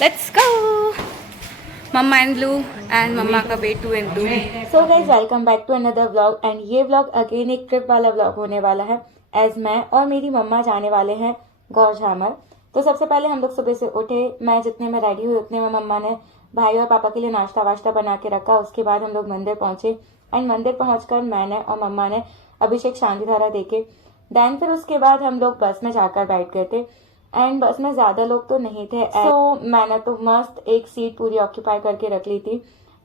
Let's go. Mumma and Blue and mumma का bet 2 and 2। So guys welcome back to another vlog and ये vlog again एक trip वाला vlog होने वाला है। एज मैं और मेरी मम्मा जाने वाले हैं गौरझामर। तो सबसे पहले हम लोग सुबह से उठे, मैं जितने में रेडी हुई उतने में मम्मा ने भाई और पापा के लिए नाश्ता वाश्ता बना के रखा। उसके बाद हम लोग मंदिर पहुंचे एंड मंदिर पहुंचकर मैंने और मम्मा ने अभिषेक शांतिधारा देखे। देन फिर उसके बाद हम लोग बस में जाकर बैठ गए थे एंड बस में ज्यादा लोग तो नहीं थे, सो मैंने तो मस्त एक सीट पूरी ऑक्यूपाई करके रख ली थी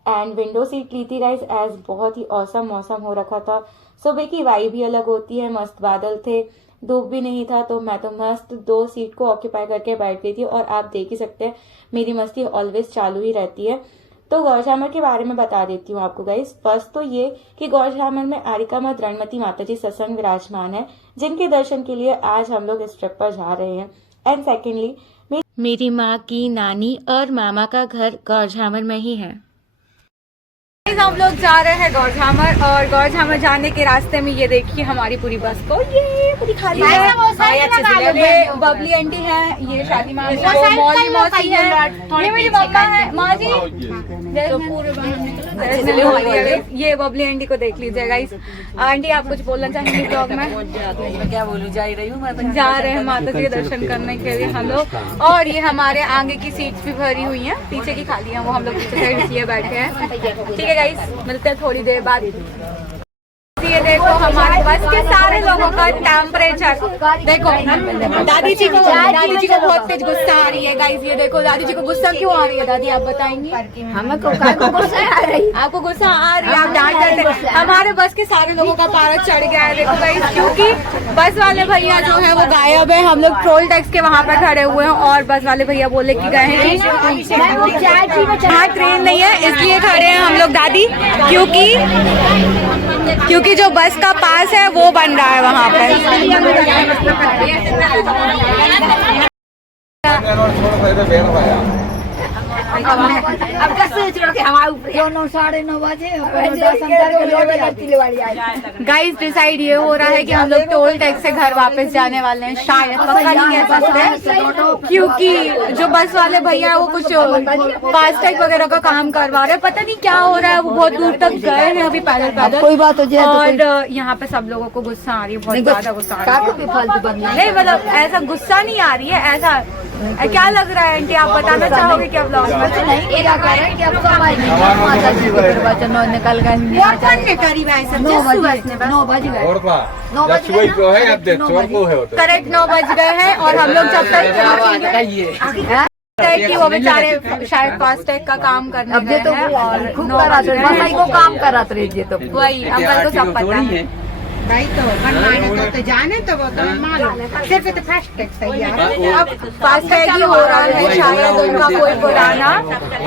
एंड विंडो सीट ली थी गाइज। एज बहुत ही औसम मौसम हो रखा था, सुबह की वाइब भी अलग होती है, मस्त बादल थे, धूप भी नहीं था, तो मैं तो मस्त 2 सीट को ऑक्यूपाई करके बैठ गई थी। और आप देख ही सकते हैं मेरी मस्ती ऑलवेज चालू ही रहती है। तो गौरझामर के बारे में बता देती हूँ आपको गाइज। फर्स्ट तो ये कि गौरझामर में आरिका माँ द्रणमती माता जी सत्संग विराजमान है, जिनके दर्शन के लिए आज हम लोग इस ट्रिप पर जा रहे हैं। एंड सेकेंडली मेरी माँ की नानी और मामा का घर गौरझामर में ही है। हम लोग जा रहे हैं गौरझामर और गौरझामर जाने के रास्ते में ये देखिए हमारी पूरी बस को ये पूरी खाली है। ये बबली आंटी है, ये शादी माँ, मौली मौसी है, ये मेरी मम्मा है, माँ जी। ये बबली आंटी को देख लीजिए गाइस। आंटी आप कुछ बोलना चाहेंगे ब्लॉग में? क्या बोलूं, जा ही रही हूँ मैं। जा रहे हैं माता जी के दर्शन करने के लिए हम लोग। और ये हमारे आगे की सीट्स भी भरी हुई हैं, पीछे की खाली हैं, वो हम लोग पीछे साइड इसलिए बैठे हैं। ठीक है गाइस, मिलते हैं थोड़ी देर बाद। ये देखो हमारे बस के सारे लोगों का टेम्परेचर देखो। दादी जी को बहुत तेज गुस्सा आ रही है गाइस। ये देखो दादी जी को गुस्सा क्यों आ रही है दादी, आप बताएंगी? हमको गुस्सा आ रही, आपको गुस्सा आ रही है, आप डांट करते। हमारे बस के सारे लोगों का पारा चढ़ गया है देखो गाइस, क्योंकि बस वाले भैया जो है वो गायब है। हम लोग टोल टैक्स के वहाँ पे खड़े हुए हैं और बस वाले भैया बोले कि गए हैं वहाँ ट्रेन नहीं है, इसलिए खड़े हैं हम लोग दादी, क्योंकि जो बस का पास है वो बन रहा है वहाँ पर। अब हम 9:30 बजे गाइस डिसाइड ये हो रहा है कि हम लोग टोल टैक्स से घर वापस जाने वाले हैं, शायद, पक्का नहीं कह सकते, क्योंकि जो बस वाले भैया है वो कुछ फास्टैग वगैरह का काम करवा रहे हैं, पता नहीं क्या हो रहा है। वो बहुत दूर तक गए हैं अभी पैदल। कोई बात हो जाए और यहाँ पे सब लोगों को गुस्सा आ रही है, बहुत ज्यादा गुस्सा आ रही है। नहीं मतलब ऐसा गुस्सा नहीं आ रही है, ऐसा क्या लग रहा है आंटी, आप बताना चाहोगे क्या ब्लॉग में? नहीं, क्या कह रहे हैं कि अब माता जी के प्रवचन निकल गए। 9 बजे करेक्ट 9 बज गए हैं और हम लोग जब तक कि वो बेचारे शायद फास्टैग का काम करने गए हैं और 9 बजे को काम कराते रहिए। तो वही अंकल को सब पता है भाई, तो बनवाने तो जाने तो वो तो मालूम, सिर्फ तो फास्टैग तैयार है। अब फास्टैग ही हो रहा है शायद उनका कोई पुराना,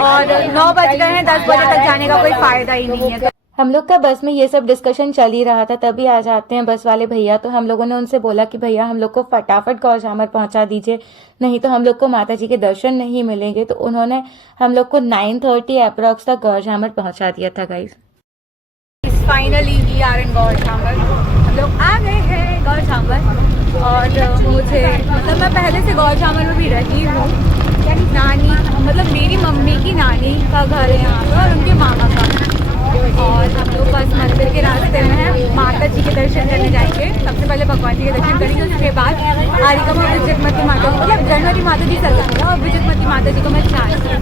और 9 बज गए हैं, 10 बजे तक जाने का कोई फायदा ही नहीं है। हम लोग का बस में ये सब डिस्कशन चल ही रहा था, तभी आ जाते हैं बस वाले भैया। तो हम लोगों ने उनसे बोला कि भैया हम लोग को फटाफट गौरझामर पहुंचा दीजिए, नहीं तो हम लोग को माता जी के दर्शन नहीं मिलेंगे। तो उन्होंने हम लोग को 9:30 अप्रॉक्स तक गौरझामर पहुंचा दिया था guys. Finally we are in Gourjhamar, हम लोग आ गए हैं गौरझामर। और मुझे मतलब मैं पहले से गौरझामर में भी रही हूँ, नानी मतलब मेरी मम्मी की नानी का घर है यहाँ पर और उनके मामा का। और हम लोग बस मंदिर के रास्ते में हैं, माता जी के दर्शन करने जाएंगे। सबसे पहले भगवान जी के दर्शन करेंगे, उसके बाद आरिका माँ विजयमती माता मतलब द्रणमती माता जी सर और विजयमती माता जी को मैं जानती हूँ।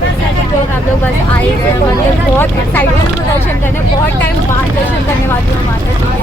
तो हम लोग बस आए गए मंदिर, बहुत एक्साइटेड हूँ दर्शन करने, बहुत टाइम बाद दर्शन करने वाली हूँ माता जी के।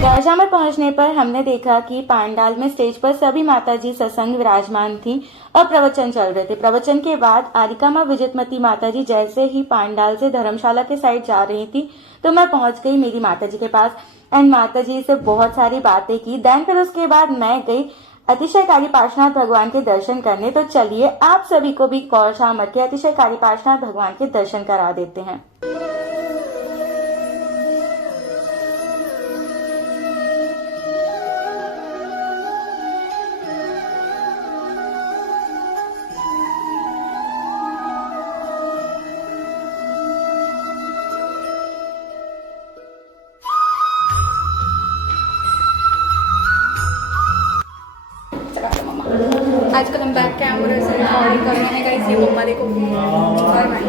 गौरझामर पहुंचने पर हमने देखा कि पांडाल में स्टेज पर सभी माता जी सत्संग विराजमान थी और प्रवचन चल रहे थे। प्रवचन के बाद आरिका माँ विजयमती माता जी जैसे ही पांडाल से धर्मशाला के साइड जा रही थी तो मैं पहुंच गई मेरी माता जी के पास एंड माता जी से बहुत सारी बातें की। देन फिर उसके बाद मैं गई अतिशयकारी पार्श्वनाथ भगवान के दर्शन करने। तो चलिए आप सभी को भी गौरझामर के अतिशयकारी पार्श्वनाथ भगवान के दर्शन करा देते हैं। आजकल हम बैक कैमरे से और कभी मैंने कहा इसलिए मम्मा देखो घर में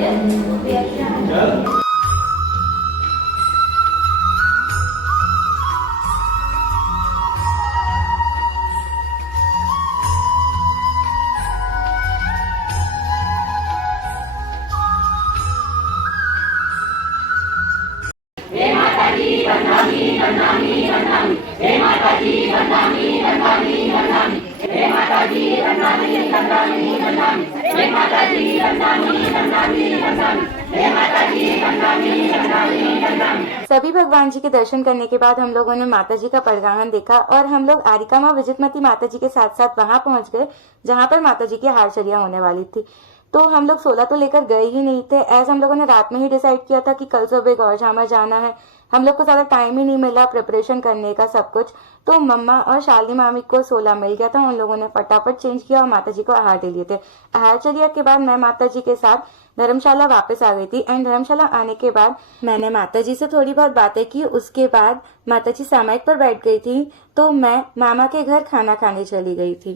सभी भगवान जी के दर्शन करने के बाद हम लोगों ने माता जी का परगाहन देखा और हम लोग आरिका माँ विजितमती माता जी के साथ साथ वहां पहुंच गए जहां पर माता जी की हारचरिया होने वाली थी। तो हम लोग 16 तो लेकर गए ही नहीं थे, एज हम लोगों ने रात में ही डिसाइड किया था कि कल सुबह गौरझामर जाना है। हम लोग को ज्यादा टाइम ही नहीं मिला प्रिपरेशन करने का सब कुछ, तो मम्मा और शालिनी मामी को 16 मिल गया था। उन लोगों ने फटाफट चेंज किया और माता जी को आहार दे लिए थे। आहार चरिया के बाद मैं माता जी के साथ धर्मशाला वापस आ गई थी एंड धर्मशाला आने के बाद मैंने माता जी से थोड़ी बहुत बातें की। उसके बाद माता जी सामायिक पर बैठ गई थी तो मैं मामा के घर खाना खाने चली गई थी।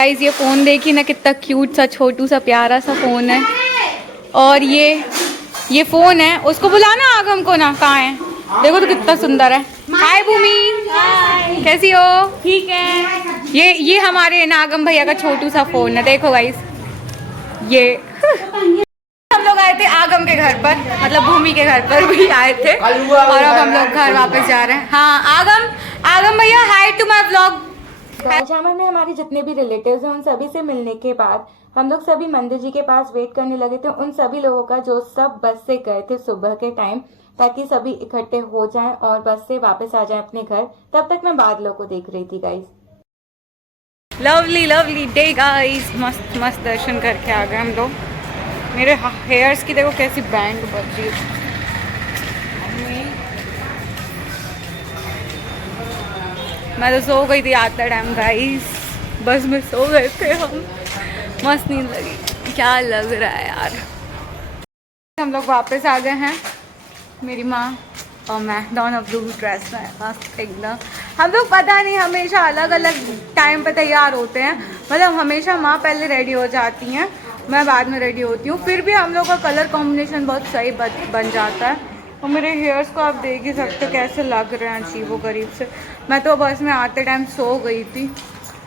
गाइस ये फोन देखिए ना, कितना क्यूट सा छोटू सा प्यारा सा फोन है। और ये फोन है, उसको बुलाना आगम को ना, कहाँ है देखो तो कितना सुंदर है। हाय भूमि, कैसी हो? ठीक है। ये हमारे नागम भैया का छोटू सा फोन है, देखो गाइस ये हम लोग आए थे आगम के घर पर, मतलब भूमि के घर पर भी आए थे और अब हम लोग घर वापस जा रहे हैं। हाँ आगम भैया, हाय टू माय व्लॉग। गौरझामर में हमारे जितने भी रिलेटिव्स हैं उन सभी से मिलने के बाद हम लोग सभी मंदिर जी के पास वेट करने लगे थे। उन सभी लोगों का जो सब बस से गए थे सुबह के टाइम, ताकि सभी इकट्ठे हो जाएं और बस से वापस आ जाएं अपने घर। तब तक मैं बादलों को देख रही थी गाइस। लवली डे गाइस, मस्त मस्त दर्शन करके आ गए हम लोग। मेरे हेयर्स की देखो कैसी बैंड बज रही है। मैं तो सो गई थी आते टाइम गाइस, बस में सो गए थे हम, मस्त नींद लगी। क्या लग रहा है यार। हम लोग वापस आ गए हैं, मेरी माँ और मैं दोनों ब्लू ड्रेस में मस्त एकदम। हम लोग पता नहीं हमेशा अलग अलग टाइम पे तैयार होते हैं, मतलब हमेशा माँ पहले रेडी हो जाती हैं, मैं बाद में रेडी होती हूँ। फिर भी हम लोग का कलर कॉम्बिनेशन बहुत सही बन जाता है। और मेरे हेयर्स को आप देख ही सकते हो कैसे लग रहे हैं अजीबो गरीब से। मैं तो बस में आते टाइम सो गई थी,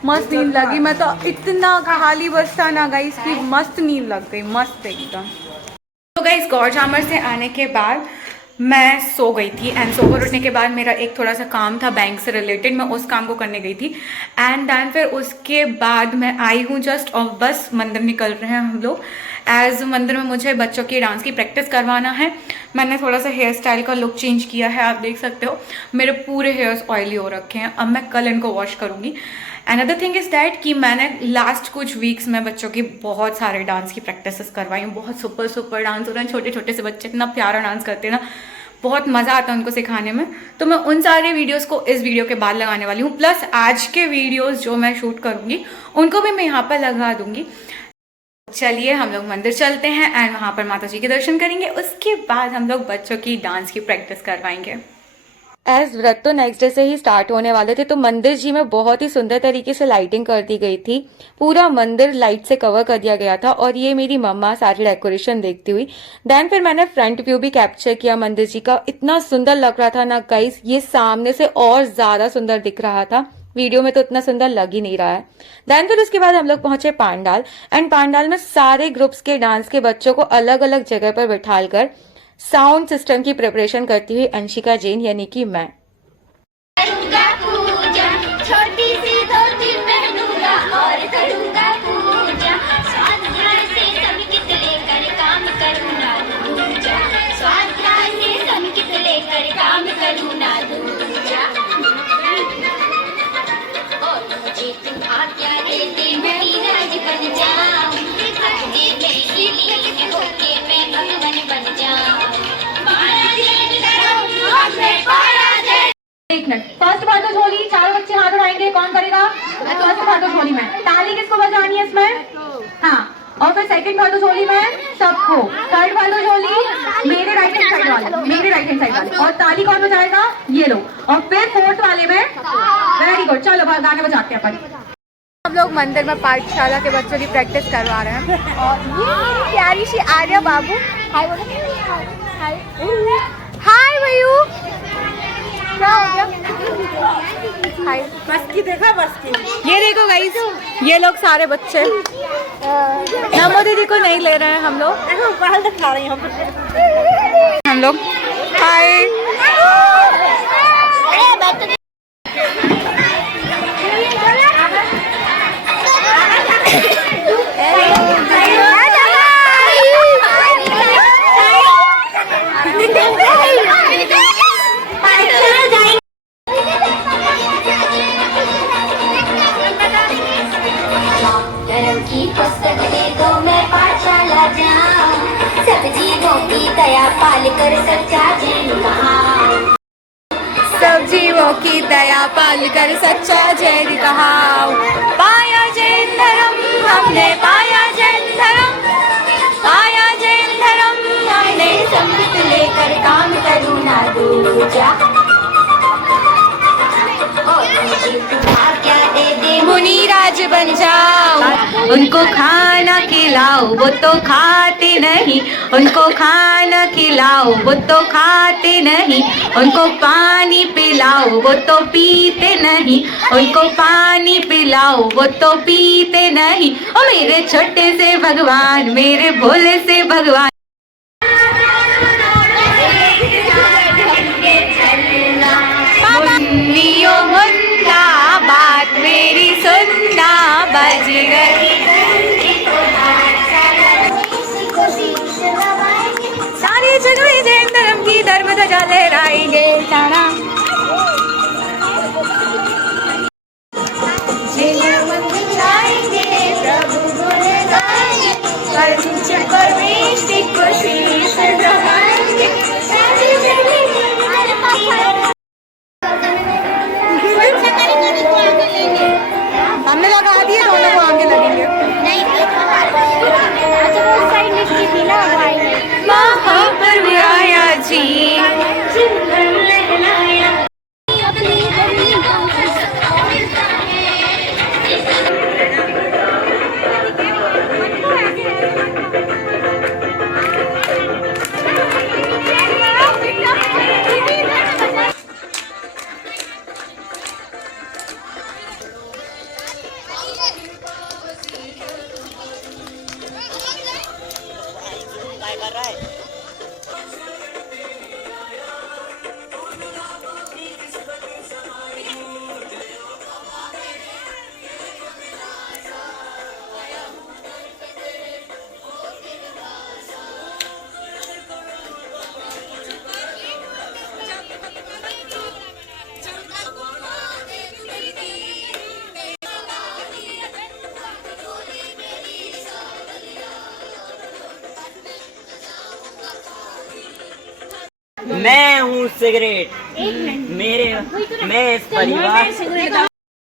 मस्त नींद लगी। मैं तो इतना खाली बस था ना गाइस की मस्त नींद लग गई, मस्त एकदम। तो गाइस गौरझामर से आने के बाद मैं सो गई थी एंड सोकर उठने के बाद मेरा एक थोड़ा सा काम था बैंक से रिलेटेड, मैं उस काम को करने गई थी एंड देन फिर उसके बाद मैं आई हूँ जस्ट और बस मंदिर निकल रहे हैं हम लोग। एज मंदिर में मुझे बच्चों की डांस की प्रैक्टिस करवाना है। मैंने थोड़ा सा हेयर स्टाइल का लुक चेंज किया है, आप देख सकते हो मेरे पूरे हेयर्स ऑयली हो रखे हैं। अब मैं कल इनको वॉश करूँगी। अनदर थिंग इज़ दैट कि मैंने लास्ट कुछ वीक्स में बच्चों की बहुत सारे डांस की प्रैक्टिसेस करवाई हूँ। बहुत सुपर डांस हो रहे हैं, छोटे छोटे से बच्चे इतना प्यारा डांस करते हैं ना, बहुत मज़ा आता है उनको सिखाने में। तो मैं उन सारे वीडियोस को इस वीडियो के बाद लगाने वाली हूँ, प्लस आज के वीडियोस जो मैं शूट करूँगी उनको भी मैं यहाँ पर लगा दूँगी। चलिए हम लोग मंदिर चलते हैं एंड वहाँ पर माता जी के दर्शन करेंगे। उसके बाद हम लोग बच्चों की डांस की प्रैक्टिस करवाएंगे। एज व्रत तो नेक्स्ट डे से ही स्टार्ट होने वाले थे, तो मंदिर जी में बहुत ही सुंदर तरीके से लाइटिंग कर दी गई थी। पूरा मंदिर लाइट से कवर कर दिया गया था और ये मेरी मम्मा सारी डेकोरेशन देखती हुई। देन फिर मैंने फ्रंट व्यू भी कैप्चर किया मंदिर जी का, इतना सुंदर लग रहा था ना गाइस, ये सामने से और ज्यादा सुंदर दिख रहा था, वीडियो में तो इतना सुंदर लग ही नहीं रहा है। देन फिर उसके बाद हम लोग पहुंचे पांडाल एंड पांडाल में सारे ग्रुप्स के डांस के बच्चों को अलग अलग जगह पर बिठाकर साउंड सिस्टम की प्रिपरेशन करती हुई अंशिका जैन यानी कि मैं। करूंगा पूजा, छोटी सी धोती पहनूंगा और करूंगा पूजा, स्वाध्याय से संगीत लेकर काम करूंगा दूजा, स्वाध्याय से संगीत लेकर काम करूंगा दूजा। और मुझे तुम आज्ञा देते मैं राज बन जाऊं, भक्ति में लीन होके मैं भगवान बन जाऊं। एक मिनट, फर्स्ट भर दो झोली, चारों बच्चे हाथ उठाएंगे, कौन करेगा? फर्स्ट भर दो झोली में, ताली किसको बजानी है इसमें? हाँ, और फिर सेकंड भर दो झोली में सबको, थर्ड भर दो झोली मेरे राइट हैंड साइड वाले, मेरे राइट हैंड साइड वाले, और ताली कौन बजाएगा? ये लो, और फिर फोर्थ वाले में। वेरी गुड, चलो गाने बजाते हैं अपन। हम लोग मंदिर में पाठशाला के बच्चों की प्रैक्टिस करवा रहे हैं और ये मेरी प्यारी सी आर्या बाबू। हाय बोलो। हाय हाय भैयू। क्या हो गया? हाय मस्की देखा मस्की। ये देखो गाइस, ये लोग सारे बच्चे नमो दीदी को नहीं ले रहे हैं हम लोग। बाहर दिखा रही हूँ हम लोग हाय। धर्म की पुस्तक दे दो मैं पाठशाला जाऊं, सब जीवों की दया पाल कर सच्चा जैन कहाऊं। सब जीवों की दया पाल कर सच्चा जैन कहाऊं। पाया जैन धर्म हमने, पाया जैन धर्म, पाया जैन धर्म हमने। संगत लेकर काम करूँ ना दूजा, और मुझे तू आज्ञा दे दे मुनि राज बन जाओ। उनको खाना खिलाओ वो तो खाते नहीं, उनको खाना खिलाओ वो तो खाते नहीं। उनको पानी पिलाओ वो तो पीते नहीं, उनको पानी पिलाओ वो तो पीते नहीं। ओ मेरे छोटे से भगवान, मेरे भोले से भगवान। मुन्नियो मुन्ना बात मेरी सुनना, बाजीगर सारे जगह जैन धर्म की धर्म ध्वजा लहराएंगे तारा। प्रभु गुण गाएंगे, परमेश की खुशी से रहाएंगे। हमने लगा दिए, दोनों को आगे लगेंगे। महापर्व आया जी, मैं हूँ सिगरेट, मैं इस परिवार।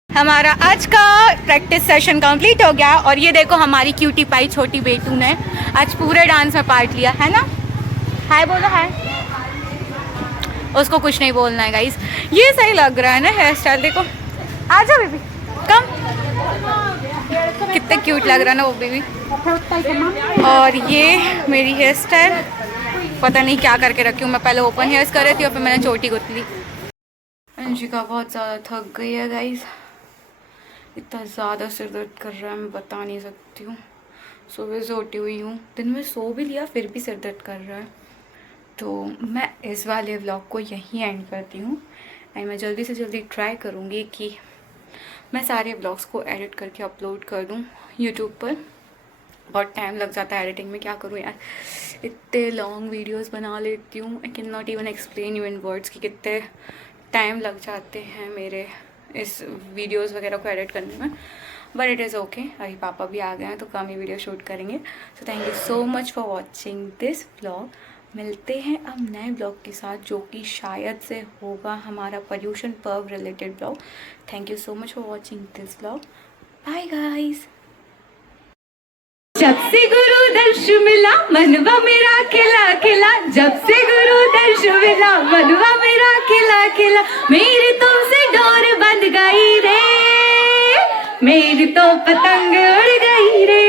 हमारा आज का प्रैक्टिस सेशन कंप्लीट हो गया और ये देखो हमारी क्यूटी पाई छोटी बेटू ने आज पूरे डांस में पार्ट लिया है ना। हाय बोलो हाय। उसको कुछ नहीं बोलना है गाइस। ये सही लग रहा है ना हेयर स्टाइल, देखो। आ जाओ बेबी, कम। कितने क्यूट लग रहा है ना वो बेबी। और ये मेरी हेयर स्टाइल पता नहीं क्या करके रखी हूँ मैं। पहले ओपन हेयर्स कर रही थी और फिर मैंने छोटी गुथली। अंशिका बहुत ज़्यादा थक गई है गाइस, इतना ज़्यादा सिर दर्द कर रहा है मैं बता नहीं सकती हूँ। सुबह से उठी हुई हूँ, दिन में सो भी लिया फिर भी सिर दर्द कर रहा है। तो मैं इस वाले व्लॉग को यहीं एंड करती हूँ एंड मैं जल्दी से जल्दी ट्राई करूँगी कि मैं सारे व्लॉग्स को एडिट करके अपलोड कर दूँ यूट्यूब पर। बहुत टाइम लग जाता है एडिटिंग में, क्या करूँ यार, इतने लॉन्ग वीडियोस बना लेती हूँ। I can not even explain you in words कि कितने टाइम लग जाते हैं मेरे इस वीडियोस वगैरह को एडिट करने में। बट इट इज़ ओके, अभी पापा भी आ गए हैं तो कम ही वीडियो शूट करेंगे। So thank you so much for watching this vlog. मिलते हैं अब नए ब्लॉग के साथ जो कि शायद से होगा हमारा पर्यूषण पर्व related blog. Thank you so much for watching this blog. Bye guys. जब से गुरु दर्श मिला मनवा मेरा खिला खिला, जब से गुरु दर्श मिला मनवा मेरा खिला खिला, मेरी तुमसे डोर बंध गई रे, मेरी तो पतंग उड़ गई रे।